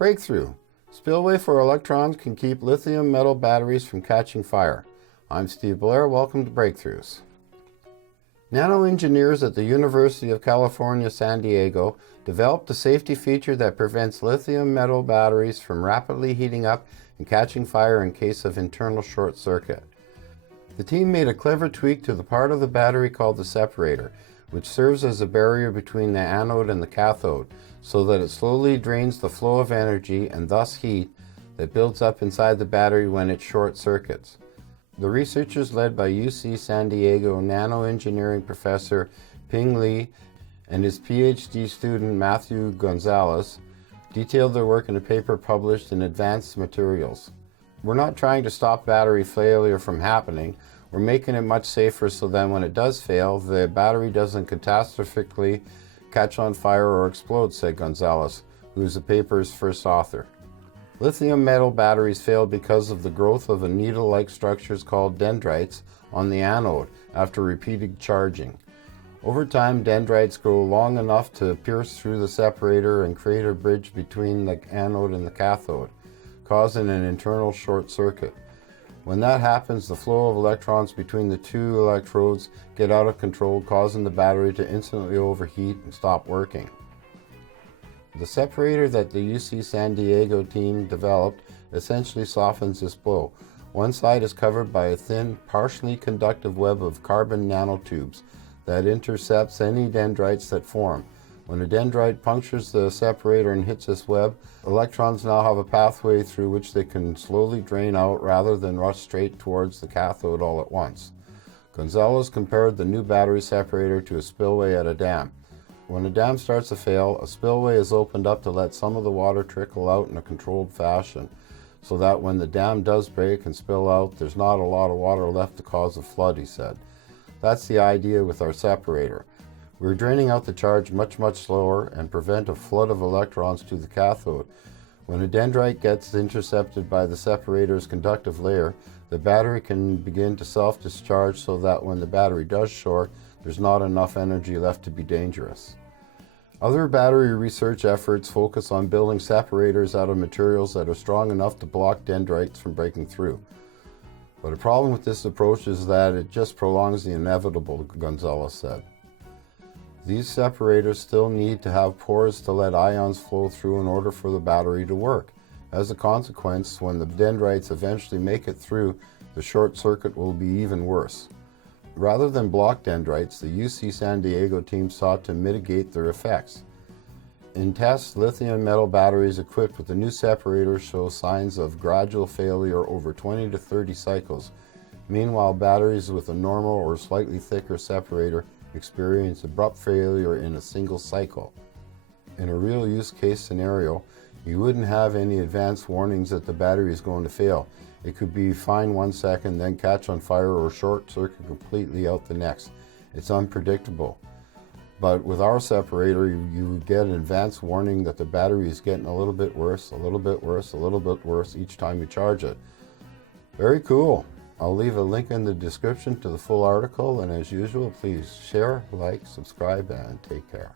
Breakthrough. Spillway for electrons can keep lithium metal batteries from catching fire. I'm Steve Blair. Welcome to Breakthroughs. Nanoengineers at the University of California, San Diego developed a safety feature that prevents lithium metal batteries from rapidly heating up and catching fire in case of internal short circuit. The team made a clever tweak to the part of the battery called the separator, which serves as a barrier between the anode and the cathode, so that it slowly drains the flow of energy and thus heat that builds up inside the battery when it short circuits. The researchers, led by UC San Diego nanoengineering professor Ping Li and his PhD student Matthew Gonzalez, detailed their work in a paper published in Advanced Materials. We're not trying to stop battery failure from happening. We're making it much safer so that when it does fail, the battery doesn't catastrophically catch on fire or explode, said Gonzalez, who is the paper's first author. Lithium metal batteries fail because of the growth of a needle-like structures called dendrites on the anode after repeated charging. Over time, dendrites grow long enough to pierce through the separator and create a bridge between the anode and the cathode, causing an internal short circuit. When that happens, the flow of electrons between the two electrodes get out of control, causing the battery to instantly overheat and stop working. The separator that the UC San Diego team developed essentially softens this blow. One side is covered by a thin, partially conductive web of carbon nanotubes that intercepts any dendrites that form. When a dendrite punctures the separator and hits this web, electrons now have a pathway through which they can slowly drain out rather than rush straight towards the cathode all at once. Gonzalez compared the new battery separator to a spillway at a dam. When a dam starts to fail, a spillway is opened up to let some of the water trickle out in a controlled fashion, so that when the dam does break and spill out, there's not a lot of water left to cause a flood, he said. That's the idea with our separator. We're draining out the charge much slower and prevent a flood of electrons to the cathode. When a dendrite gets intercepted by the separator's conductive layer, the battery can begin to self-discharge so that when the battery does short, there's not enough energy left to be dangerous. Other battery research efforts focus on building separators out of materials that are strong enough to block dendrites from breaking through. But a problem with this approach is that it just prolongs the inevitable, Gonzalez said. These separators still need to have pores to let ions flow through in order for the battery to work. As a consequence, when the dendrites eventually make it through, the short circuit will be even worse. Rather than block dendrites, the UC San Diego team sought to mitigate their effects. In tests, lithium metal batteries equipped with the new separator show signs of gradual failure over 20 to 30 cycles. Meanwhile, batteries with a normal or slightly thicker separator experience abrupt failure in a single cycle. In a real use case scenario, you wouldn't have any advance warnings that the battery is going to fail. It could be fine 1 second, then catch on fire or short circuit completely out the next. It's unpredictable. But with our separator, you get an advance warning that the battery is getting a little bit worse, a little bit worse, a little bit worse each time you charge it. Very cool. I'll leave a link in the description to the full article, and as usual, please share, like, subscribe, and take care.